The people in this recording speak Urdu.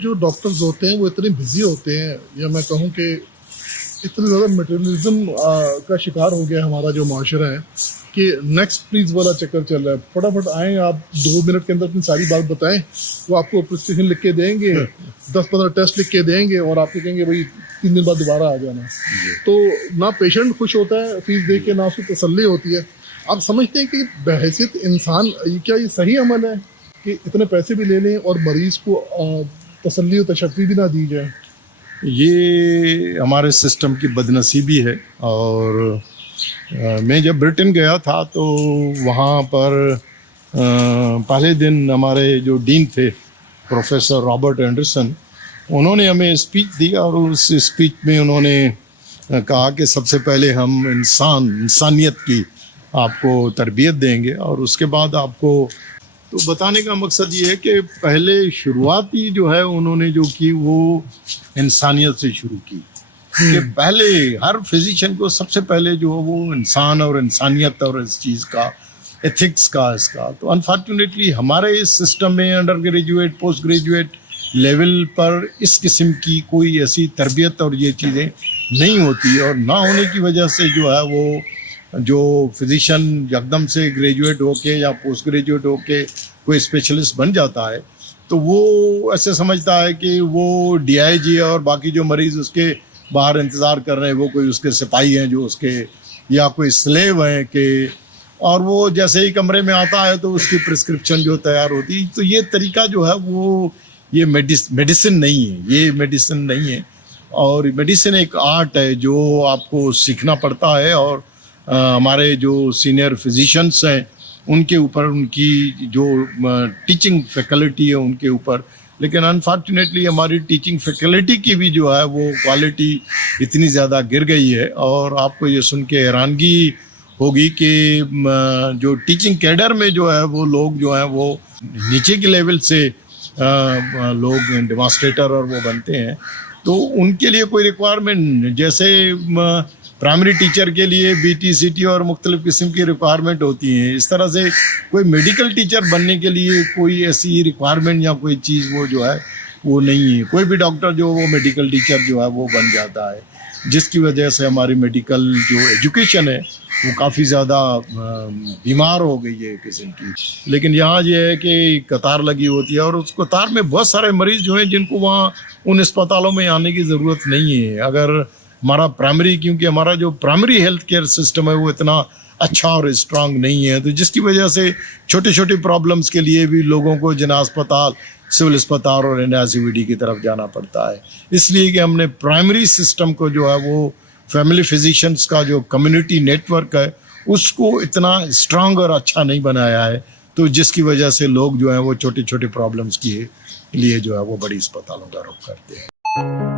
جو ڈاکٹرز ہوتے ہیں وہ اتنے بزی ہوتے ہیں, یا میں کہوں کہ اتنے زیادہ مٹیریلزم کا شکار ہو گیا ہمارا جو معاشرہ ہے کہ نیکسٹ پلیز والا چکر چل رہا ہے. فٹافٹ آئیں, آپ 2 منٹ کے اندر اپنی ساری بات بتائیں, وہ آپ کو پرسکرپشن لکھ کے دیں گے, 10-15 ٹیسٹ لکھ کے دیں گے, اور آپ کو کہیں گے بھائی 3 دن بعد دوبارہ آ جانا. تو نہ پیشنٹ خوش ہوتا ہے فیس دے کے, نہ اس کو تسلی ہوتی ہے. آپ سمجھتے ہیں کہ بحیثیت انسان کیا یہ صحیح عمل ہے کہ اتنے پیسے بھی لے لیں اور مریض کو تسلی و تشفی بھی نہ دی جائے؟ یہ ہمارے سسٹم کی بدنصیبی ہے. اور میں جب برٹن گیا تھا تو وہاں پر پہلے دن ہمارے جو ڈین تھے پروفیسر رابرٹ اینڈرسن, انہوں نے ہمیں اسپیچ دی, اور اس اسپیچ میں انہوں نے کہا کہ سب سے پہلے ہم انسانیت کی آپ کو تربیت دیں گے, اور اس کے بعد آپ کو. تو بتانے کا مقصد یہ ہے کہ پہلے شروعاتی جو ہے انہوں نے جو کی وہ انسانیت سے شروع کی, کہ پہلے ہر فزیشین کو سب سے پہلے جو وہ انسان اور انسانیت اور اس چیز کا ایتھکس کا اس کا. تو انفارچونیٹلی ہمارے اس سسٹم میں undergraduate postgraduate level پر اس قسم کی کوئی ایسی تربیت اور یہ چیزیں نہیں ہوتی, اور نہ ہونے کی وجہ سے جو ہے وہ جو فزیشین یکدم سے گریجویٹ ہو کے یا پوسٹ گریجویٹ ہو کے کوئی اسپیشلسٹ بن جاتا ہے تو وہ ایسے سمجھتا ہے کہ وہ ڈی آئی جی اور باقی جو مریض اس کے باہر انتظار کر رہے ہیں وہ کوئی اس کے سپاہی ہیں جو اس کے, یا کوئی سلیو ہیں کہ, اور وہ جیسے ہی کمرے میں آتا ہے تو اس کی پرسکرپشن جو تیار ہوتی. تو یہ طریقہ جو ہے وہ یہ میڈیسن نہیں ہے, یہ میڈیسن نہیں ہے. اور میڈیسن ایک آرٹ ہے جو آپ کو سیکھنا پڑتا ہے, اور ہمارے جو سینئر فزیشینس ہیں ان کے اوپر, ان کی جو ٹیچنگ فیکلٹی ہے ان کے اوپر. لیکن انفارچونیٹلی ہماری ٹیچنگ فیکلٹی کی بھی جو ہے وہ کوالٹی اتنی زیادہ گر گئی ہے. اور آپ کو یہ سن کے حیرانگی ہوگی کہ جو ٹیچنگ کیڈر میں جو ہے وہ لوگ جو ہیں وہ نیچے کے لیول سے لوگ ڈیمانسٹریٹر اور وہ بنتے ہیں, تو ان کے لیے کوئی ریکوائرمنٹ, جیسے پرائمری ٹیچر کے لیے بی ٹی سی ٹی اور مختلف قسم کی ریکوائرمنٹ ہوتی ہیں, اس طرح سے کوئی میڈیکل ٹیچر بننے کے لیے کوئی ایسی ریکوائرمنٹ یا کوئی چیز وہ جو ہے وہ نہیں ہے. کوئی بھی ڈاکٹر جو وہ میڈیکل ٹیچر جو ہے وہ بن جاتا ہے, جس کی وجہ سے ہماری میڈیکل جو ایجوکیشن ہے وہ کافی زیادہ بیمار ہو گئی ہے قسم کی. لیکن یہاں یہ ہے کہ قطار لگی ہوتی ہے, اور اس قطار میں بہت سارے مریض جو ہیں جن کو وہاں ان اسپتالوں میں آنے کی ضرورت نہیں ہے. اگر ہمارا پرائمری, کیونکہ ہمارا جو پرائمری ہیلتھ کیئر سسٹم ہے وہ اتنا اچھا اور اسٹرانگ نہیں ہے, تو جس کی وجہ سے چھوٹی چھوٹی پرابلمس کے لیے بھی لوگوں کو جنا اسپتال, سول اسپتال اور این آئی سی وی ڈی کی طرف جانا پڑتا ہے. اس لیے کہ ہم نے پرائمری سسٹم کو جو ہے وہ فیملی فزیشینس کا جو کمیونٹی نیٹ ورک ہے اس کو اتنا اسٹرانگ اور اچھا نہیں بنایا ہے, تو جس کی وجہ سے لوگ جو ہیں وہ چھوٹی چھوٹی پرابلمس کے لیے جو ہے وہ بڑی اسپتالوں کا رخ کرتے ہیں.